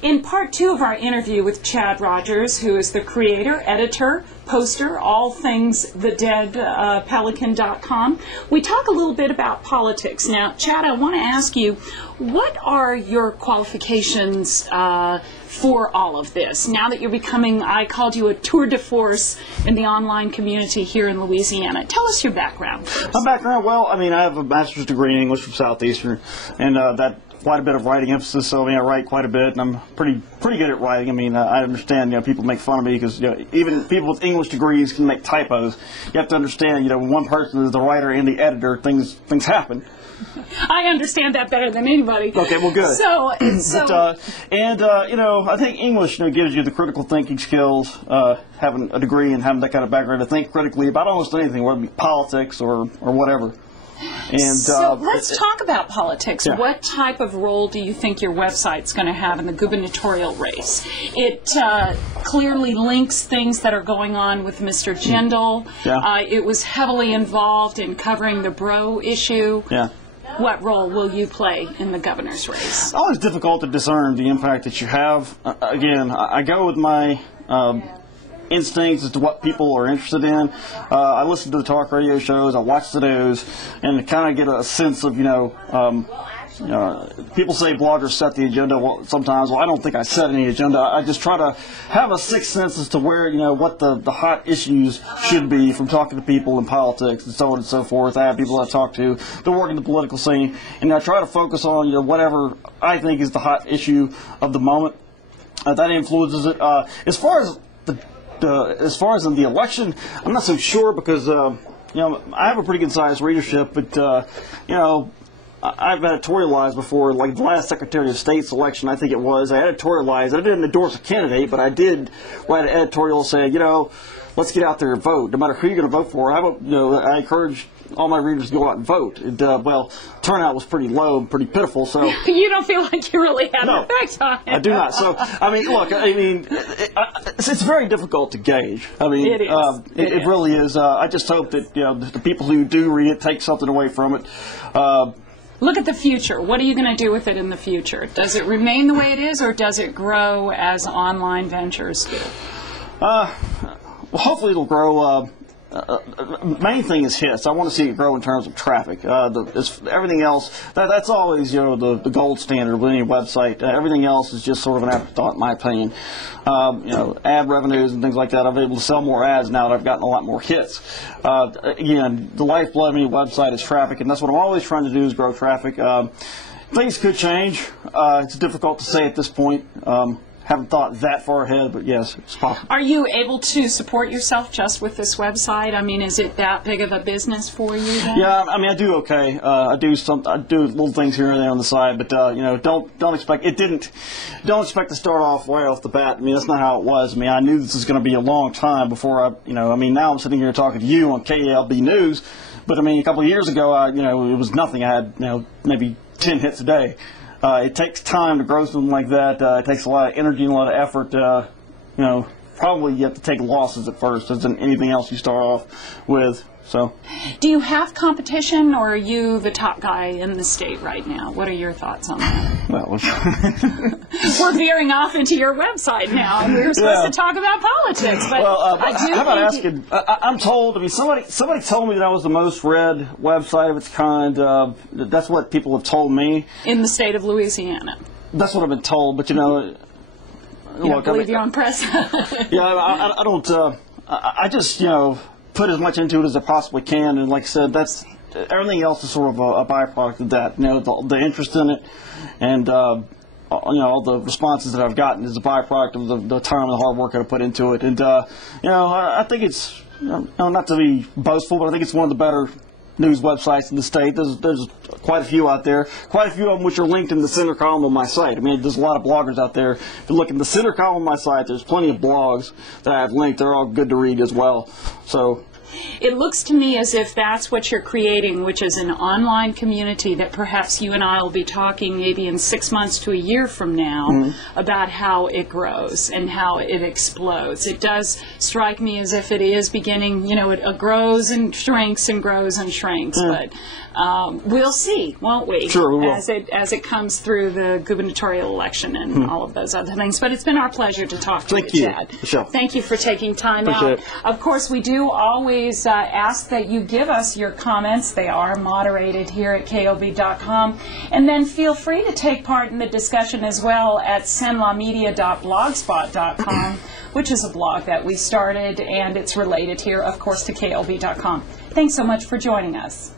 In part 2 of our interview with Xhad Rogers, who is the creator, editor, poster, all things Pelican.com, we talk a little bit about politics. Now, Xhad, I want to ask you, what are your qualifications for all of this? Now that you're becoming, I called you a tour de force in the online community here in Louisiana. Tell us your background first. My background, well, I mean, I have a master's degree in English from Southeastern, and that quite a bit of writing emphasis, so I mean, I write quite a bit, and I'm pretty good at writing. I mean, I understand, people make fun of me because, even people with English degrees can make typos. You have to understand, when one person is the writer and the editor, things happen. I understand that better than anybody. Okay, well, good. I think English, gives you the critical thinking skills, having a degree and having that kind of background to think critically about almost anything, whether it be politics or whatever. And, so let's talk about politics. Yeah. What type of role do you think your website's going to have in the gubernatorial race? It clearly links things that are going on with Mr. Jindal. Yeah. It was heavily involved in covering the bro issue. Yeah. What role will you play in the governor's race? It's always difficult to discern the impact that you have. Again, I go with my instincts as to what people are interested in. I listen to the talk radio shows, I watch the news, and kind of get a sense of, people say bloggers set the agenda. Well, sometimes, I don't think I set any agenda. I just try to have a sixth sense as to where, what the hot issues should be from talking to people in politics and so on and so forth. I have people I talk to that work in the political scene, and I try to focus on, whatever I think is the hot issue of the moment. That influences it. As far as in the election, I'm not so sure because, I have a pretty good sized readership, but, I've editorialized before, like the last Secretary of State's election, I think it was. I editorialized. I didn't endorse a candidate, but I did write an editorial saying, let's get out there and vote. No matter who you're going to vote for, I encourage all my readers to go out and vote. And, turnout was pretty low and pretty pitiful. So you don't feel like you really had an effect on it. I do not. So, look, it's very difficult to gauge. It is. It really is. I just hope that, the people who do read it take something away from it. Look at the future. What are you going to do with it in the future? Does it remain the way it is, or does it grow as online ventures do? Well, hopefully it'll grow. Main thing is hits. I want to see it grow in terms of traffic. Everything else, that's always the gold standard with any website. Everything else is just sort of an afterthought, in my opinion. Ad revenues and things like that. I've been able to sell more ads now that I've gotten a lot more hits. Again, the lifeblood of any website is traffic, and that's what I'm always trying to do is grow traffic. Things could change. It's difficult to say at this point. Haven't thought that far ahead, but yes, it's possible. Are you able to support yourself just with this website? Is it that big of a business for you then? Yeah, I do okay. I do little things here and there on the side, but don't expect don't expect to start off right off the bat. That's not how it was. I knew this was going to be a long time before now I'm sitting here talking to you on KALB News, but a couple of years ago, it was nothing. I had maybe 10 hits a day. It takes time to grow something like that. It takes a lot of energy and a lot of effort. Probably you have to take losses at first, as in anything else you start off with. So, do you have competition, or are you the top guy in the state right now? What are your thoughts on that? Well, we're veering off into your website now, and we were supposed to talk about politics. But how about asking? I'm told. Somebody told me that I was the most read website of its kind. That's what people have told me in the state of Louisiana. That's what I've been told. But you don't believe your own press. Yeah, I don't. I just put as much into it as I possibly can, and like I said, that's everything else is sort of a byproduct of that. The interest in it, and all the responses that I've gotten is a byproduct of the time and the hard work I put into it. And I think it's not to be boastful, but I think it's one of the better news websites in the state. There's quite a few out there, quite a few of them which are linked in the center column of my site. There's a lot of bloggers out there. If you look in the center column of my site, there's plenty of blogs that I have linked. They're all good to read as well. So It looks to me as if that's what you're creating, which is an online community that perhaps you and I will be talking maybe in 6 months to a year from now about how it grows and how it explodes. It does strike me as if it is beginning, you know, it grows and shrinks and grows and shrinks, but we'll see, won't we? Sure, we will. As it comes through the gubernatorial election and all of those other things. But it's been our pleasure to talk to Thank you, you. Chad. Sure. Thank you for taking time Appreciate out. it. Of course, we do always ask that you give us your comments. They are moderated here at KOB.com. And then feel free to take part in the discussion as well at senlamedia.blogspot.com, which is a blog that we started, and it's related here, of course, to KOB.com. Thanks so much for joining us.